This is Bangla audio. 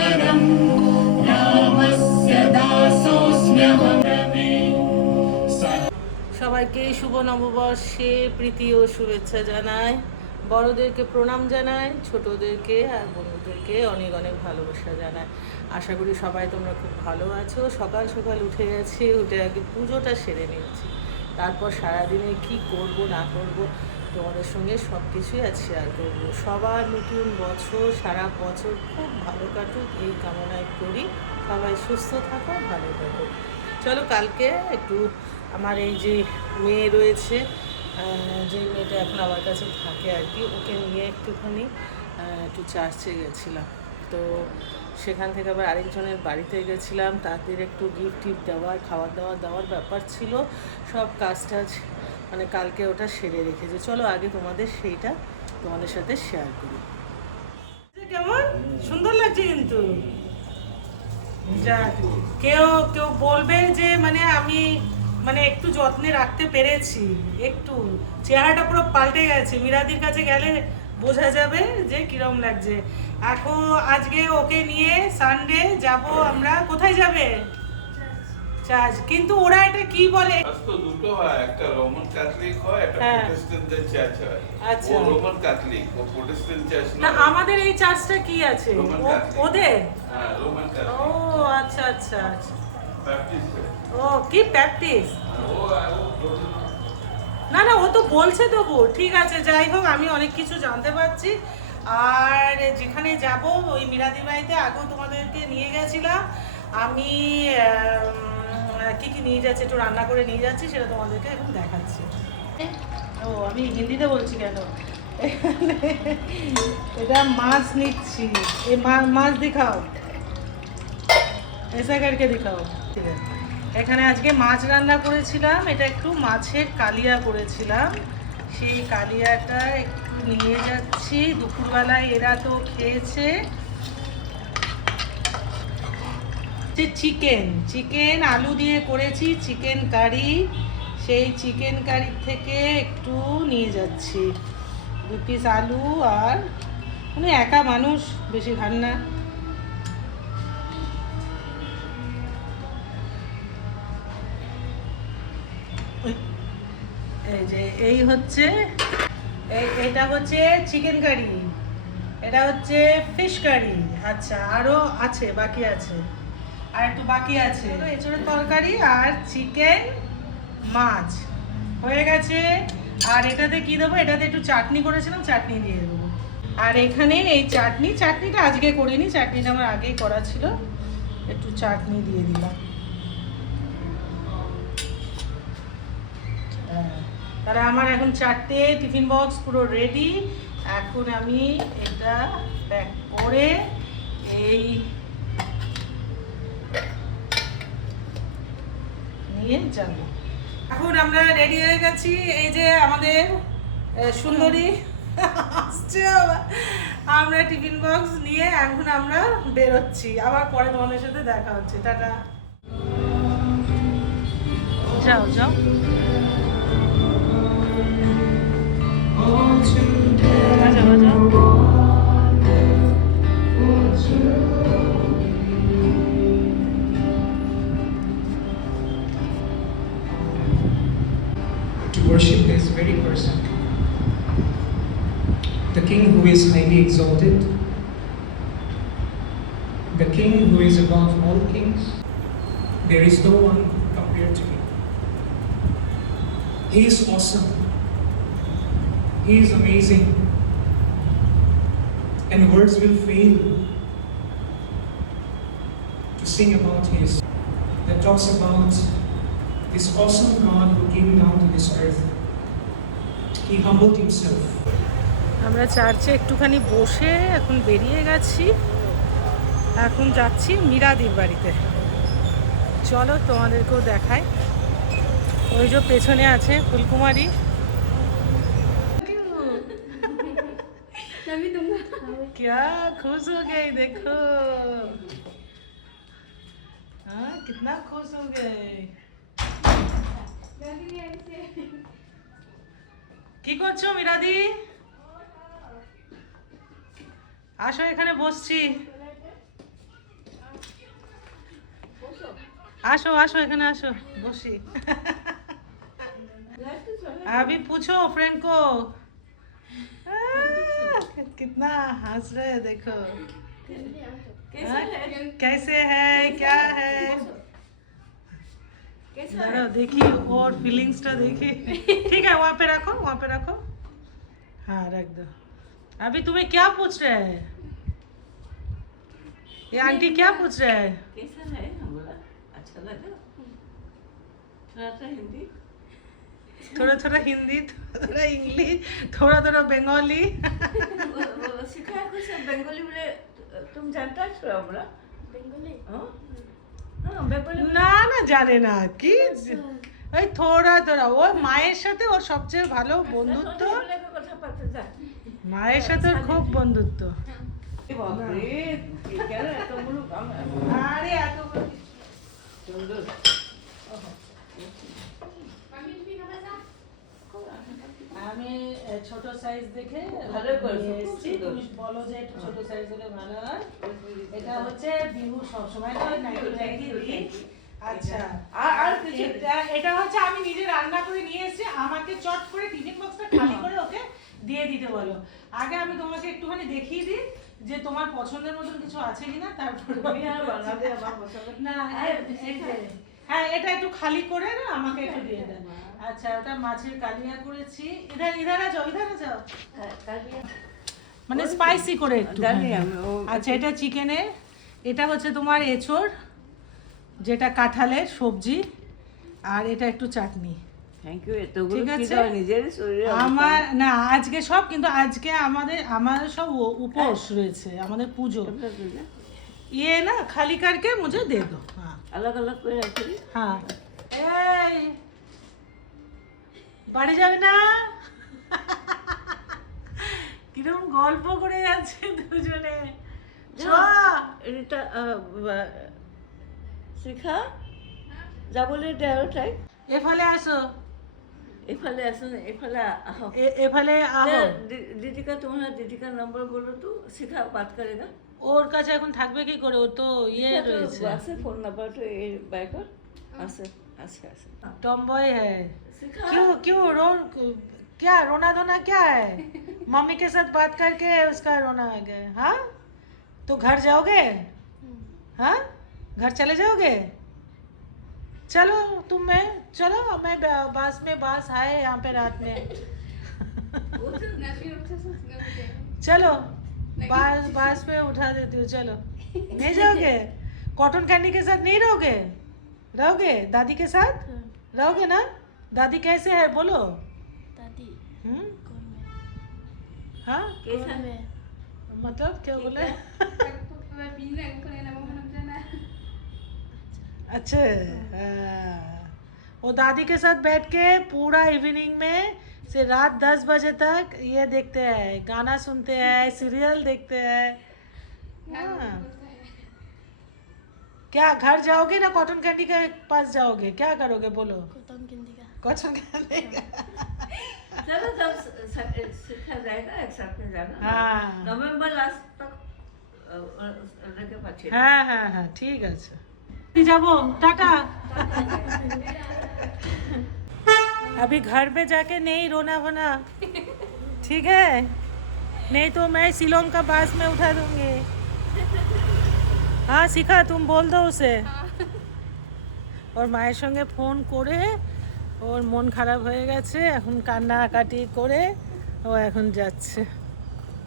सुन्दरम् रामस्य दासोऽस्म्यहं रमे सह সবাইকে শুভ নববর্ষে প্রীতি ও শুভেচ্ছা জানাই বড়দেরকে প্রণাম জানাই ছোটদেরকে আর বন্ধুদেরকে অনেক অনেক ভালোবাসা জানাই আশা করি সবাই তোমরা খুব ভালো আছো সকাল সকাল উঠে গেছি উঠে আগে পুজোটা সেরে নিয়েছি তারপর সারাদিনে কি করব না করব তোমাদের সঙ্গে সব কিছুই আজ শেয়ার করব। সবার নতুন বছর, সারা বছর খুব ভালো কাটুক, এই কামনায় করি। সবাই সুস্থ থাকো, ভালো থাকো। চলো কালকে একটু আমার এই যে মেয়ে রয়েছে যে মেয়েটা এখন আমার কাছে থাকে আর কি, ওকে নিয়ে একটুখানি একটু চার্চে গেছিলাম। তো সেখান থেকে আবার আরেকজনের বাড়িতে গেছিলাম, তাদের একটু গিফট টিফট দেওয়ার খাবার দাওয়ার দেওয়ার ব্যাপার ছিল। সব কাজ টাজ মানে কালকে ওটা সেরে রেখেছে। চলো আগে তোমাদের সেইটা তোমাদের সাথে শেয়ার করি। কেমন? সুন্দর লাগছে কিন্তু। যাক কেউ কেউ বলবে যে মানে আমি মানে একটু যত্নে রাখতে পেরেছি একটু। চেহারাটা পুরো পাল্টে গেছে। মিরাদির কাছে গেলে বোঝা যাবে যে কিরম লাগছে। এখন আজকে ওকে নিয়ে সানডে যাব আমরা। কোথায় যাবে? চার্চ কিন্তু ওরা এটা কি বলে? তো দুটো হয় একটা রোমান ক্যাথলিক হয় একটা হ্যাঁ। প্রোটেস্ট্যান্টদের চার্চ হয়। আচ্ছা। রোমান ক্যাথলিক ও প্রোটেস্ট্যান্ট চার্চ না আমাদের এই চার্চটা কি আছে? ও- ওদের? হ্যাঁ রোমান ও আচ্ছা আচ্ছা আচ্ছা। ও কি ও না না ও তো বলছে তবু। ঠিক আছে যাই হোক আমি অনেক কিছু জানতে পারছি। আর যেখানে যাব ওই মিরাদি বাড়িতে আগেও তোমাদেরকে নিয়ে গেছিলাম। আম, কি কি নিয়ে যাচ্ছি, একটু রান্না করে নিয়ে যাচ্ছি, সেটা তোমাদেরকে এখন দেখাচ্ছি। ও, আমি হিন্দিতে বলছি কেন? এটা মাছ নিচ্ছি। এই মাছ দেখাও। এসা করকে দেখাও। এখানে আজকে মাছ রান্না করেছিলাম, এটা একটু মাছের কালিয়া করেছিলাম। সেই কালিয়াটা একটু নিয়ে যাচ্ছি। দুপুরবেলায় এরা তো খেয়েছে। চিকেন। চিকেন, আলু দিয়ে করেছি চিকেন কারি। সেই চিকেন কারির থেকে একটু নিয়ে যাচ্ছি। দু পিস আলু আর মানে একা মানুষ, বেশি খান না। এই যে, এই হচ্ছে এটা হচ্ছে চিকেন কারি। এটা হচ্ছে ফিশ কারি। আচ্ছা আরও আছে, বাকি আছে। আর একটু বাকি আছে। এঁচড়ের তরকারি আর চিকেন মাছ। হয়ে গেছে। আর এটাতে কি দেবো? এটাতে একটু চাটনি করেছিলাম, চাটনি দিয়ে দেবো। আর এখানে এই চাটনি, চাটনিটা আজকে করিনি, চাটনিটা আমার আগেই করা ছিল। একটু চাটনি দিয়ে দিলাম। হ্যাঁ। তাহলে আমার এখন চারটে টিফিন বক্স পুরো রেডি এখন আমি এটা প্যাক করে এই নিয়ে যাব। এখন আমরা রেডি হয়ে গেছি এই যে আমাদের সুন্দরী আসছে আমরা টিফিন বক্স নিয়ে এখন আমরা বেরোচ্ছি। আবার পরে তোমাদের সাথে দেখা হচ্ছে। টাটা। যাও যাও। বাজাও বাজাও person, the King who is highly exalted, the King who is above all kings. There is no one compared to him. He is awesome. He is amazing. And words will fail to sing about his that talks about this awesome God who came down to this earth. He humbled himself. আমরা চার্চে একটুখানি বসে এখন বেরিয়ে গেছি এখন যাচ্ছি মীরাদির বাড়িতে চলো তোমাদেরকেও দেখাই ওই যে পেছনে আছে ফুলকুমারী क्या खुश हो गई देखो हाँ कितना खुश हो गए কি করছ মিরাদি? আসো এখানে বসছি। আসো আসো এখানে আসো বসি। আমি পুছো ফ্রেন্ড কতনা হাস রে দেখো। কেসে হ্যাঁ ক্যা হ্যাঁ দেখি ওর ফিলিংসটা দেখি ঠিক है वहाँ पे रखो वहाँ पे रखो हाँ रख दो अभी तुम्हें क्या ये आंटी क्या पूछ रहे हैं कैसा है बोला अच्छा लगा थोड़ा सा हिंदी थोड़ा थोड़ा हिंदी थोड़ा थोड़ा इंग्लिश थोड़ा थोड़ा बंगाली सिखाया कुछ बंगाली बोले तुम जानता है थोड़ा बोला बंगाली हाँ না না জানে না কি ওই থোড়া থোড়া ও মায়ের সাথে ওর সবচেয়ে ভালো বন্ধুত্ব? পারতে যা। মায়ের সাথে ওর খুব বন্ধুত্ব। এতগুলো আম- আরে এত সুন্দর আমি এ, ছোট সাইজ দেখে ভালো করেছ। তুমি বলো যে একটু ছোট সাইজ হলে ভালো হয়। এটা হচ্ছে বিহু সবসময় তো নাইটি নাইটি আচ্ছা আর আর এটা এটা হচ্ছে আমি নিজে রান্না করে নিয়ে এসেছি। আমাকে চট করে টিফিন বক্সটা খালি করে ওকে দিয়ে দিতে বলো। আগে আমি তোমাকে একটুখানি দেখিয়ে দিই যে তোমার পছন্দের মতন কিছু আছে কিনা তারপরে তুমি আর বানাবে আমার পছন্দ না আর এই- এই যে, হ্যাঁ এটা একটু খালি করে না আমাকে একটু দিয়ে দেন। আচ্ছা ওটা মাছের কালিয়া করেছি। এটা ইধারা যাও ইধারা যাও। হ্যাঁ, মানে স্পাইসি করে একটু হ্যাঁ, হ্যাঁ। আচ্ছা এটা চিকেনের এটা হচ্ছে তোমার এঁচোড় যেটা কাঁঠালের সবজি আর এটা একটু চাটনি। থ্যাংক ইউ আমার না আজকে সব কিন্তু আজকে আমাদের সব উপোস রয়েছে আমাদের পুজো। ইয়ে না খালি কারকে মুঝে দে দো হ্যাঁ। হ্যাঁ। বাড়ি যাবে না? কীরকম গল্প করে যাচ্ছে দুজনে। শিখা যা বলে ডেরোটাই এফালে আসো। এফালে আসো না এফালে এফালে আহো। দিদিকা তোমার দিদিকার নম্বর বলো তো শিখা বাদ করে না ওর কাছে এখন থাকবে কি করে? ও তো ইয়ে রয়েছে। আছে ফোন নাম্বার তো এই ব্যাকর আছে। हंस हंस है क्यों क्यों रो क्या रोना धोना क्या है मम्मी के साथ बात करके उसका रोना आ गया हाँ तो घर जाओगे हाँ घर चले जाओगे चलो तुम मैं चलो मैं बास में बास आए यहाँ पे रात में चलो बास बास में उठा देती हूँ चलो नहीं जाओगे कॉटन कैंडी के साथ नहीं रहोगे रहोगे दादी के साथ? रहोगे ना? दादी कैसे है? बोलो। दादी हम्म? हाँ? मतलब क्या बोले? अच्छा हाँ। वो दादी के साथ बैठ के पूरा इवनिंग में से रात दस बजे तक ये देखते हैं गाना सुनते हैं सीरियल देखते हैं। हाँ।, हाँ। क्या घर जाओगे ना कॉटन कैंडी के पास जाओगे क्या करोगे बोलो কতন কিন্দিকা कॉटन कैंडी चलो जब स- स- शिखा जाएगा एक साथ में जाना हाँ। नवंबर लास्ट तक अ, अ, लेके पाछे हाँ हाँ हाँ ठीक আছে जाबो टाटा अभी घर पे जाके नहीं रोना वोना ठीक है नहीं तो मैं शिलोंग का बास में उठा दूंगी हाँ শিখা तुम बोल दो उसे ওর মায়ের সঙ্গে ফোন করে ওর মন খারাপ হয়ে গেছে এখন কান্নাকাটি করে ও এখন যাচ্ছে